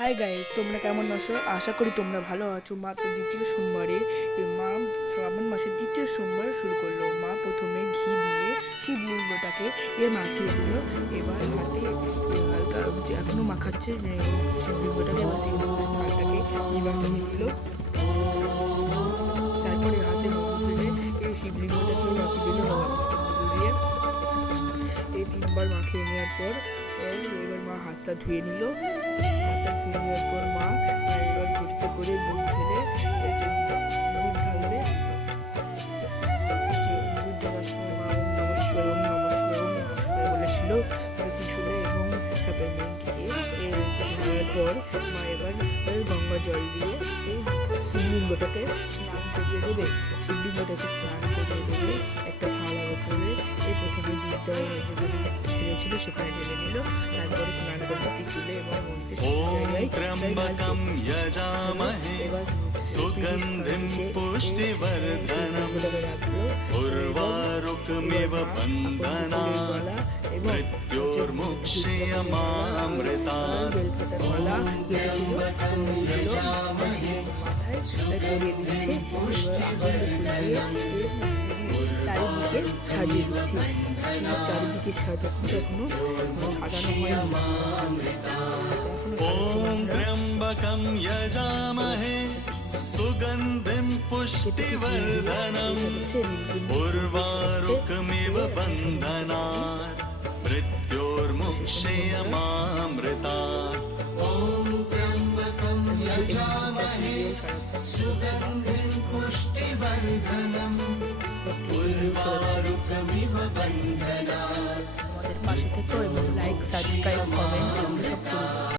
Hi guys, তোমরা কেমন আছো? আশা করি তোমরা ভালো আছো। মা তো দ্বিতীয় সোমবারে মা শ্রাবণ মাসের দ্বিতীয় সোমবার শুরু করলো। মা প্রথমে ঘি দিয়ে শিবলিঙ্গটাকে মাখিয়ে দিল। এবার হাতে হালকা এখনো মাখাচ্ছে শিবলিঙ্গটাকে। এবার শিবলিঙ্গটাকে মাখিয়ে দিল। তারপরে হাতে মধু ঢেলে এই শিবলিঙ্গটাকে মাখিয়ে দিল। মধু দিয়ে এই তিনবার মাখিয়ে নেওয়ার পর এবার মা হাতটা ধুয়ে নিল। হাতটা ধুয়ে নেওয়ার পর মা এবার ঘটিতে করে দুধ ঢেলে দুধ ঢালবে। দুধ ঢালার সময় মা ওম নমঃ শিবায় ওম নমঃ শিবায় ওম নমঃ শিবায় বলেছিল ত্রিশূলে এবং সাপের মূর্তিকে। ঢালার পর মা এবার গঙ্গা জল দিয়ে এই শিবলিঙ্গটাকে স্নান করিয়ে দেবে। শিবলিঙ্গটাকে স্নান করিয়ে দেবে একটা থালার উপরে। এই প্রথমে দুধ দেওয়ার মধ্যে ছিল সেখানে ঢেলে নিল। তারপরে স্নান করে ত্রিশূলে এবং মন্ত্রে सुगन्धिं पुष्टिवर्धनम् उर्वारुकमिव बन्धनात् मृत्योर्मुक्षीयमामृतात् চারিদিকে সাজিয়ে দিচ্ছে। চারিদিকে সাজাচ্ছে, এখনো সাজানো হয়নি। ॐ त्र्यम्बकं यजामहे सुगन्धिं पुष्टिवर्धनम् उर्वारुकमिव बन्धनात् मृत्योर्मुक्षीयमामृतात् ॐ त्र्यम्बकं यजामहे सुगन्धिं पुष्टिवर्धनम् उर्वारुकमिव बन्धनात्